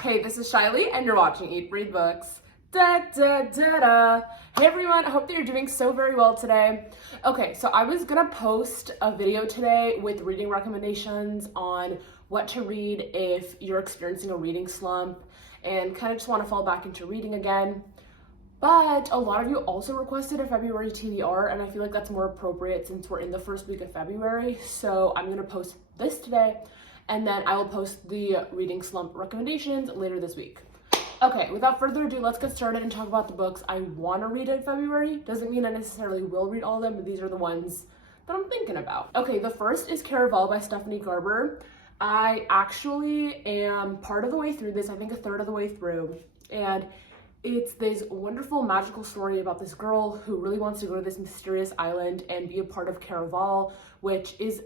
Hey, this is Shaily, and you're watching Eat Breathe Books. Da da da da. Hey everyone, I hope that you're doing so very well today. Okay, so I was gonna post a video today with reading recommendations on what to read if you're experiencing a reading slump and kind of just want to fall back into reading again. But a lot of you also requested a February TBR, and I feel like that's more appropriate since we're in the first week of February. So I'm gonna post this today, and then I will post the reading slump recommendations later this week. Okay, without further ado, let's get started and talk about the books I want to read in February. Doesn't mean I necessarily will read all of them, but these are the ones that I'm thinking about. Okay, the first is Caraval by Stephanie Garber. I actually am part of the way through this, I think a third of the way through, and it's this wonderful magical story about this girl who really wants to go to this mysterious island and be a part of Caraval, which is,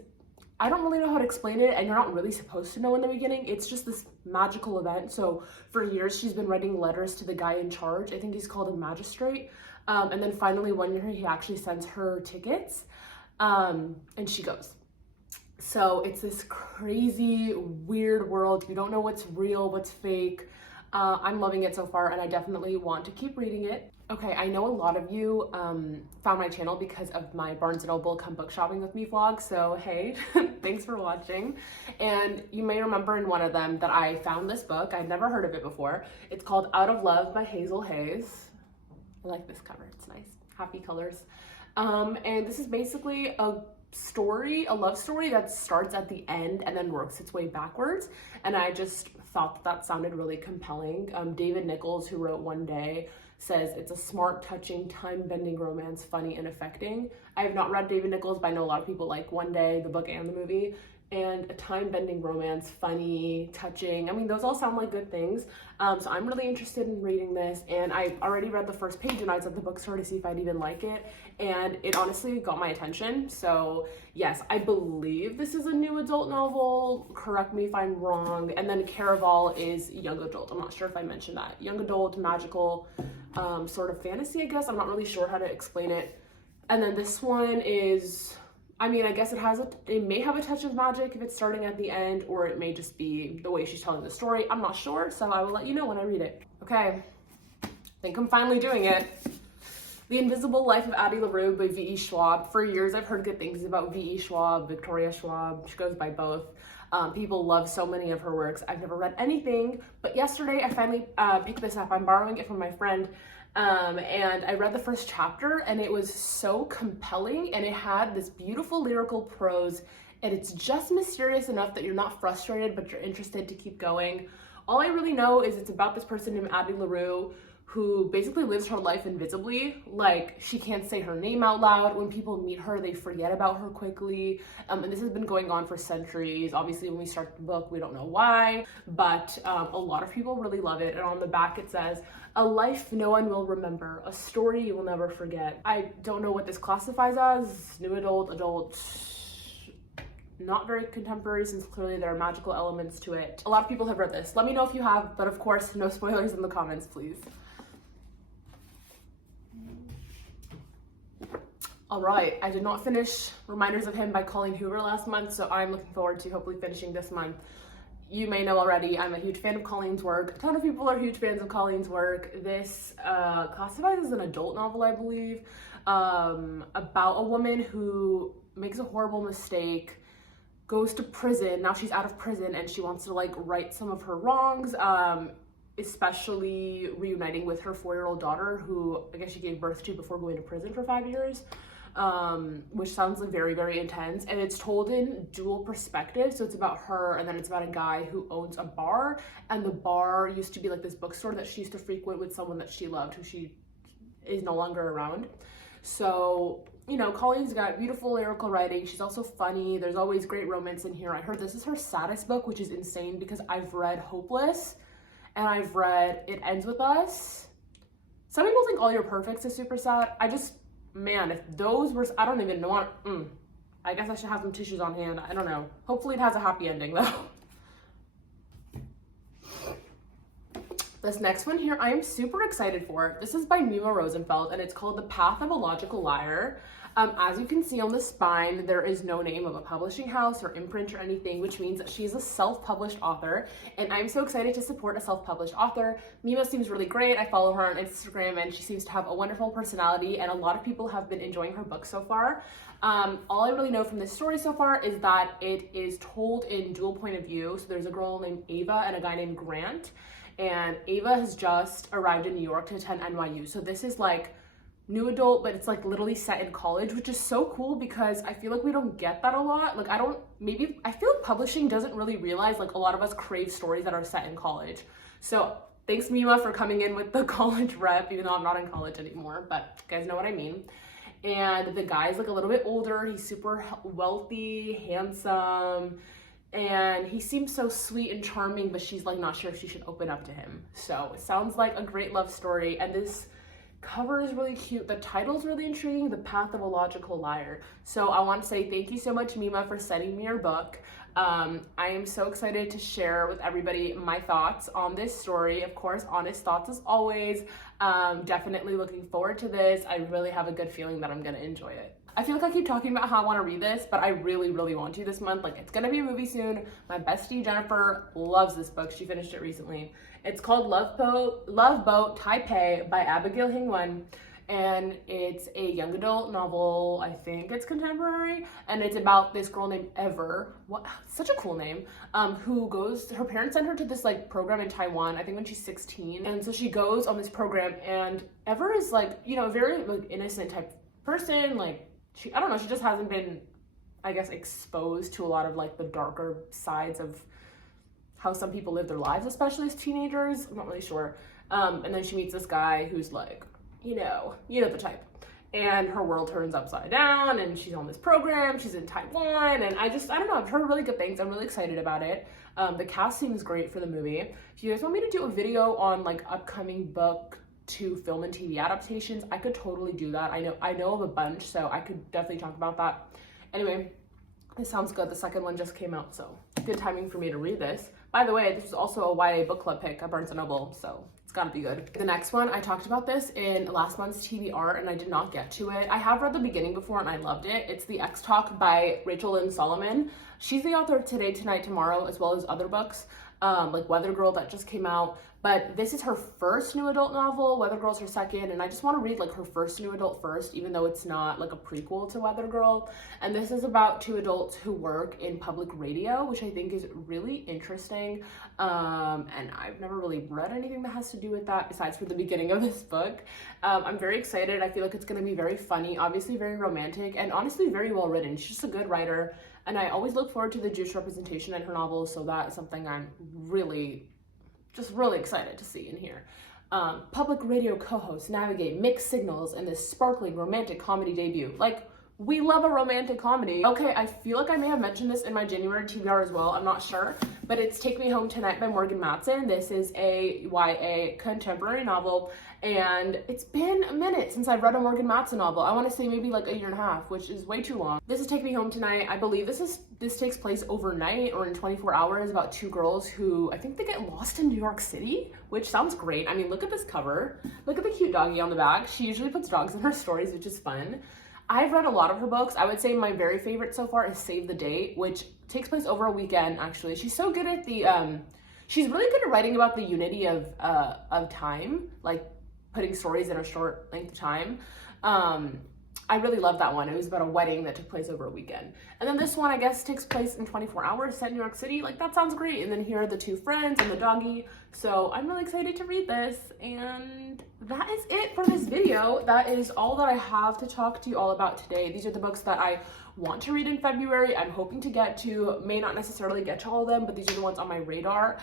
I don't really know how to explain it, and you're not really supposed to know in the beginning. It's just this magical event. So for years, she's been writing letters to the guy in charge. I think he's called a magistrate. And then finally one year, he actually sends her tickets, and she goes. So it's this crazy, weird world. You don't know what's real, what's fake. I'm loving it so far, and I definitely want to keep reading it. Okay, I know a lot of you found my channel because of my Barnes & Noble Come Book Shopping With Me vlog, so hey, thanks for watching. And you may remember in one of them that I found this book. I'd never heard of it before. It's called Out of Love by Hazel Hayes. I like this cover, it's nice, happy colors. And this is basically a love story that starts at the end and then works its way backwards. And I just thought that sounded really compelling. David Nichols, who wrote One Day, says it's a smart, touching, time-bending romance, funny and affecting. I have not read David Nichols, but I know a lot of people like One Day, the book and the movie. And a time-bending romance, funny, touching. I mean, those all sound like good things. So I'm really interested in reading this, and I already read the first page and I was at the bookstore to see if I'd even like it, and it honestly got my attention. So yes, I believe this is a new adult novel. Correct me if I'm wrong. And then Caraval is young adult. I'm not sure if I mentioned that. Young adult, magical, sort of fantasy, I guess. I'm not really sure how to explain it. And then this one is, I mean, I guess it may have a touch of magic if it's starting at the end, or it may just be the way she's telling the story. I'm not sure, so I will let you know when I read it. Okay, I think I'm finally doing it. The Invisible Life of Addie LaRue by V.E. Schwab. For years, I've heard good things about V.E. Schwab, Victoria Schwab. She goes by both. People love so many of her works. I've never read anything, but yesterday I finally picked this up. I'm borrowing it from my friend. And I read the first chapter, and it was so compelling, and it had this beautiful lyrical prose, and it's just mysterious enough that you're not frustrated, but you're interested to keep going. All I really know is it's about this person named Addie LaRue who basically lives her life invisibly. Like, she can't say her name out loud. When people meet her, they forget about her quickly. And this has been going on for centuries. Obviously, when we start the book, we don't know why, but a lot of people really love it. And on the back, it says, "A life no one will remember, a story you will never forget." I don't know what this classifies as, new adult, not very contemporary, since clearly there are magical elements to it. A lot of people have read this. Let me know if you have, but of course, no spoilers in the comments, please. All right, I did not finish Reminders of Him by Colleen Hoover last month, so I'm looking forward to hopefully finishing this month. You may know already, I'm a huge fan of Colleen's work. A ton of people are huge fans of Colleen's work. This classifies as an adult novel, I believe, about a woman who makes a horrible mistake, goes to prison. Now she's out of prison, and she wants to like right some of her wrongs, especially reuniting with her 4-year-old daughter, who I guess she gave birth to before going to prison for 5 years. Which sounds like very, very intense, and it's told in dual perspective. So it's about her, and then it's about a guy who owns a bar, and the bar used to be like this bookstore that she used to frequent with someone that she loved, who she is no longer around. So, you know, Colleen's got beautiful lyrical writing. She's also funny. There's always great romance in here. I heard this is her saddest book, which is insane because I've read Hopeless, and I've read It Ends With Us. Some people think All Your Perfects is super sad. Man, if those were, I don't even know. I guess I should have some tissues on hand. I don't know. Hopefully it has a happy ending though. This next one here, I am super excited for. This is by Mima Rosenfeld, and it's called The Path of a Logical Liar. As you can see on the spine, there is no name of a publishing house or imprint or anything, which means that she's a self-published author, and I'm so excited to support a self-published author. Mima seems really great. I follow her on Instagram, and she seems to have a wonderful personality, and a lot of people have been enjoying her book so far. All I really know from this story so far is that it is told in dual point of view. So there's a girl named Ava and a guy named Grant, and Ava has just arrived in New York to attend NYU. So this is like new adult, but it's like literally set in college, which is so cool because I feel like we don't get that a lot. Like I feel like publishing doesn't really realize like a lot of us crave stories that are set in college. So thanks Mima for coming in with the college rep, even though I'm not in college anymore, but you guys know what I mean. And the guy's like a little bit older. He's super wealthy, handsome, and he seems so sweet and charming, but she's like not sure if she should open up to him. So it sounds like a great love story, and this cover is really cute. The title's really intriguing, The Path of a Logical Liar. So I want to say thank you so much, Mima, for sending me your book. I am so excited to share with everybody my thoughts on this story. Of course, honest thoughts as always. Definitely looking forward to this. I really have a good feeling that I'm gonna enjoy it. I feel like I keep talking about how I want to read this, but I really, really want to this month. Like, it's gonna be a movie soon. My bestie Jennifer loves this book. She finished it recently. It's called Loveboat Taipei by Abigail Hing, and it's a young adult novel. I think it's contemporary, and it's about this girl named Ever. What? Such a cool name. Her parents sent her to this like program in Taiwan, I think when she's 16, and so she goes on this program, and Ever is like, you know, a very like innocent type person. Like, I don't know, she just hasn't been, I guess, exposed to a lot of like the darker sides of how some people live their lives, especially as teenagers. I'm not really sure. And then she meets this guy who's like, you know the type. And her world turns upside down, and she's on this program, she's in Taiwan, and I don't know, I've heard really good things. I'm really excited about it. The cast seems great for the movie. If you guys want me to do a video on like upcoming book to film and TV adaptations, I could totally do that. I know of a bunch, so I could definitely talk about that. Anyway, this sounds good. The second one just came out, so good timing for me to read this. By the way, this is also a YA book club pick at Barnes & Noble, so it's gotta be good. The next one, I talked about this in last month's TBR, and I did not get to it. I have read the beginning before, and I loved it. It's The X Talk by Rachel Lynn Solomon. She's the author of Today, Tonight, Tomorrow, as well as other books, like Weather Girl that just came out. But this is her first new adult novel. Weather Girl's her second, and I just want to read like her first new adult first, even though it's not like a prequel to Weather Girl. And this is about two adults who work in public radio, which I think is really interesting. And I've never really read anything that has to do with that besides for the beginning of this book. I'm very excited. I feel like it's going to be very funny, obviously very romantic, and honestly very well written. She's just a good writer, and I always look forward to the Jewish representation in her novels, so that is something I'm really excited to see in here. Public radio co-hosts navigate mixed signals in this sparkling romantic comedy debut. Like, we love a romantic comedy. Okay, I feel like I may have mentioned this in my January TBR as well, I'm not sure, but it's Take Me Home Tonight by Morgan Matson. This is a YA contemporary novel, and it's been a minute since I've read a Morgan Matson novel. I want to say maybe like a year and a half, which is way too long. This is Take Me Home Tonight. I believe this takes place overnight or in 24 hours about two girls who, I think they get lost in New York City, which sounds great. I mean, look at this cover. Look at the cute doggy on the back. She usually puts dogs in her stories, which is fun. I've read a lot of her books. I would say my very favorite so far is Save the Date, which takes place over a weekend, actually. She's so good at she's really good at writing about the unity of time, like putting stories in a short length of time. I really love that one. It was about a wedding that took place over a weekend. And then this one, I guess, takes place in 24 hours, set in New York City. Like, that sounds great. And then here are the two friends and the doggy. So I'm really excited to read this. And that is it for this video. That is all that I have to talk to you all about today. These are the books that I want to read in February. I'm hoping to get to, may not necessarily get to all of them, but these are the ones on my radar.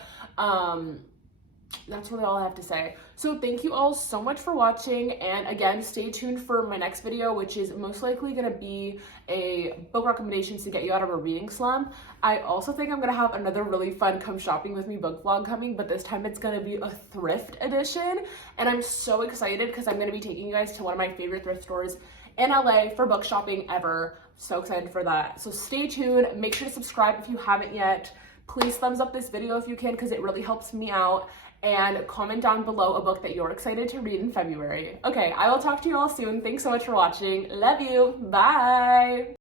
That's really all I have to say. So thank you all so much for watching, and again, stay tuned for my next video, which is most likely going to be a book recommendations to get you out of a reading slump. I also think I'm going to have another really fun come shopping with me book vlog coming, but this time it's going to be a thrift edition, and I'm so excited because I'm going to be taking you guys to one of my favorite thrift stores in LA for book shopping ever. So excited for that. So stay tuned. Make sure to subscribe if you haven't yet. Please thumbs up this video if you can, because it really helps me out. and comment down below a book that you're excited to read in February. Okay, I will talk to you all soon. Thanks so much for watching. Love you. Bye.